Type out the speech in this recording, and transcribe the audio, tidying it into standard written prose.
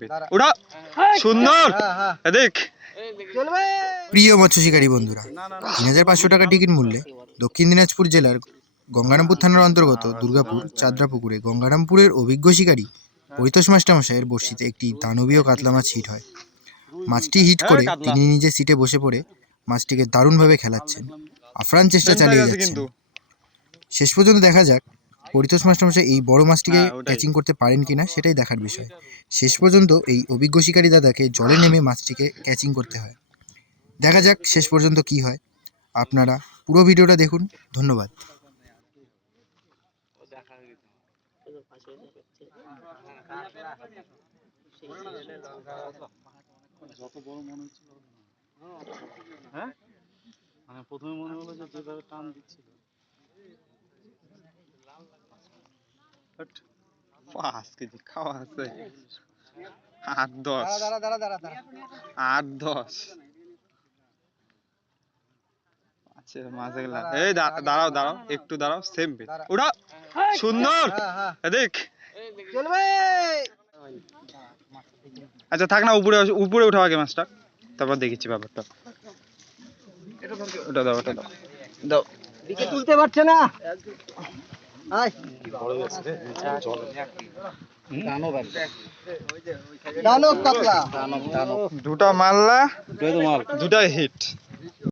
Piece উড়া সুন্দর দেখ। প্রিয় মৎস্য শিকারী বন্ধুরা, ৩,৫০০ টাকা টিকিট মূল্যে দক্ষিণ দিনাজপুর জেলার গঙ্গারামপুর থানার অন্তর্গত দুর্গাপুর চাঁদরাপুকুরে গঙ্গারামপুরের অভিজ্ঞ শিকারী পরিতোষ মাস্টারমশাইয়ের বড়শিতে একটি দানবীয় কাতলা মাছ হিট হয়। মাছটি হিট করে তিনি নিজে সিটে বসে পড়ে মাছটিকে দারুণভাবে খেলাচ্ছেন, আপ্রাণ চেষ্টা চালিয়ে যাচ্ছেন। শেষ পর্যন্ত দেখা যাক পরিতোষ মাস্টারমশাই এই বড় মাছটিকে ক্যাচিং করতে পারেন কিনা, সেটাই দেখার বিষয়। শেষ পর্যন্ত এই অভিজ্ঞ শিকারী দাদাকে জলে নেমে মাছটিকে ক্যাচিং করতে হয়। দেখা যাক শেষ পর্যন্ত কি হয়। আপনারা পুরো ভিডিওটা দেখুন। ধন্যবাদ। যত বড় মনে হচ্ছে, হ্যাঁ মানে প্রথমে মনে হলো যে যেভাবে টান দিচ্ছিল 5 কেজি খাওয়া আছে 8-10 8-10 আচ্ছা মাছ গেলা। এই দাঁড়াও দাঁড়াও একটু দাঁড়াও, সেম পিস উড়া সুন্দর দেখ। আচ্ছা থাক না, উপরে উপরে উঠাও আগে মাছটা, তারপর দেখিচ্ছি ব্যাপারটা। ওটা দাও ওটা দাও দাও। দিকে তুলতে পারছে না। দুটা মারলা, দুটা হিট।